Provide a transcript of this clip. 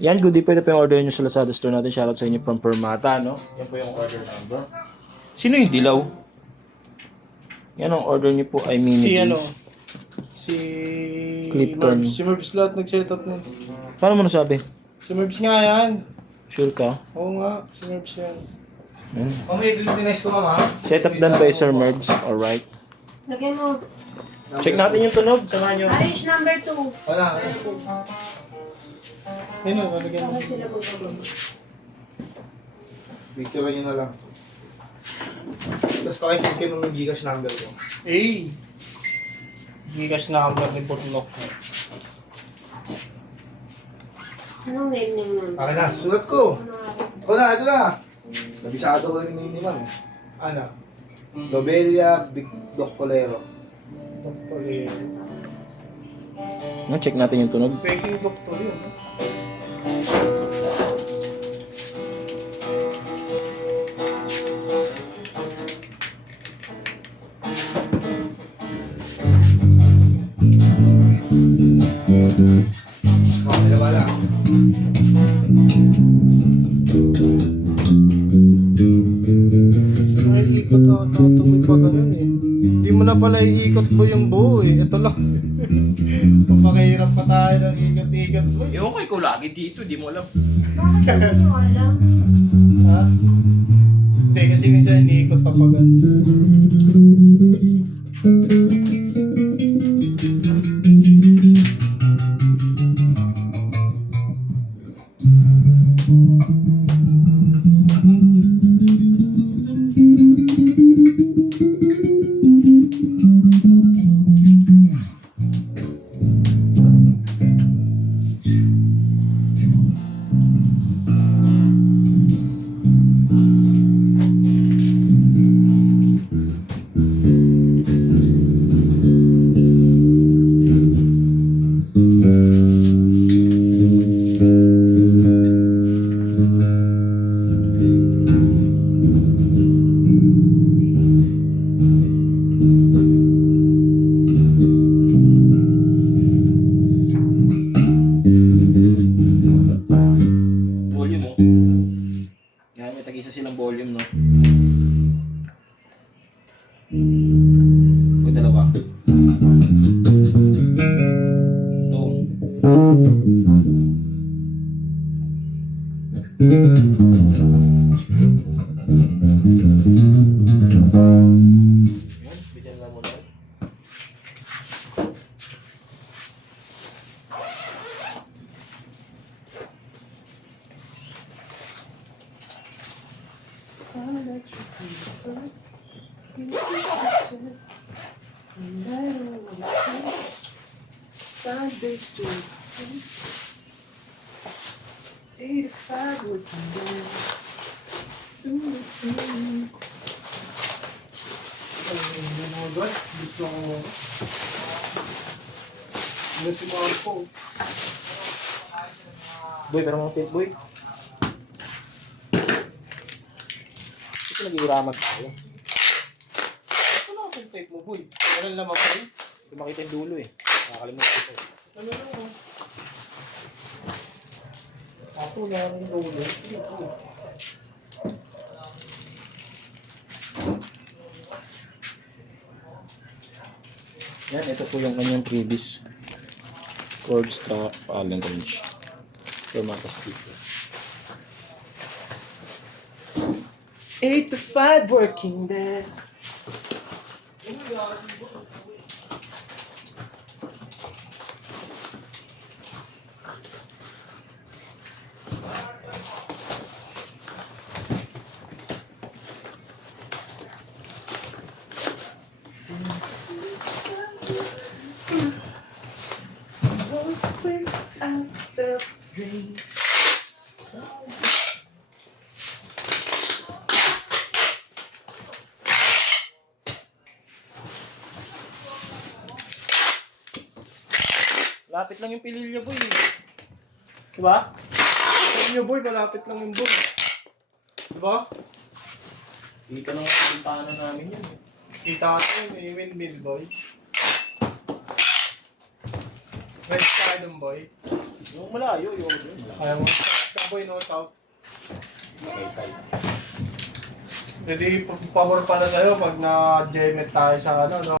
Yan, goodie pwede pa yung order nyo sa Lazada store natin. Shoutout sa inyo from Permata, no? Yan po yung order number. Sino yung dilaw? Yan ang order nyo po ay mini Si beans. ano? Si... Clipton. Si Mervs lahat nag-setup nun. Paano mo nasabi? Si Mervs nga yan. Sure ka? Oo nga, si Mervs yan. Mamaya din tinice ko, mama. Setup done by Sir Mervs. Alright. Lagyan mo. Check natin yung tunog. Samahan nyo. Irish number 2. Wala. Ayun o, lalagyan mo. Para sila magagawa. Picture nyo na lang. Tapos pakisipin mo yung Gcash number ko. Eh! Gcash number ni Pornok. Anong name nun? Akin na, sulat ko. Ito na, ito na. Nabisado ko yung minimum. Ano? Lobelia Big Doc Colero. Doktor yun. Check natin yung tunog. Peking doktor yun. Okay, wala. Ay, ikot ata tuloy pa ganun eh. Hindi mo na pala iikot mo yung buo eh. Ito lang. Papakahirap pa tayo ng ikot-ikot mo. Ewan ko, ikaw lagi dito. Di mo alam. Bakit hindi nyo alam? Ha? Hindi, kasi minsan iniikot pa pa ganun. Volume mo. Yan, may tag-isa silang volume, no? O dalawa. Ito. Yan, bigyan lang muna. Sundays to 85 working days. Gusto ko. Ano si Marco? Boy, pero mga pit, boy. Ito nag-iiraman tayo. Ano ang type mo, boy? Walang lamang pa rin. Hindi makita yung dulo eh. Nakakalimutan ko. Ano lang mo? Ako na ang ulo. Yan, ito po yung kanyang previous cord strap Allen wrench. Permata sticker. 8 to 5 working day. When I felt dreams. Lapit lang yung pililya, boy. Diba? Sabi niyo, boy, malapit lang yung boy. Diba? Hindi ka lang sa bintana namin yun. Kita ko yun, may windmill, boy. Red Stardom, boy. Yung malayo, yung malayo. Kaya mo, kaboy no out. Okay, tayo. Hindi, pabor pala sa'yo pag na-jemet tayo sa ano, no?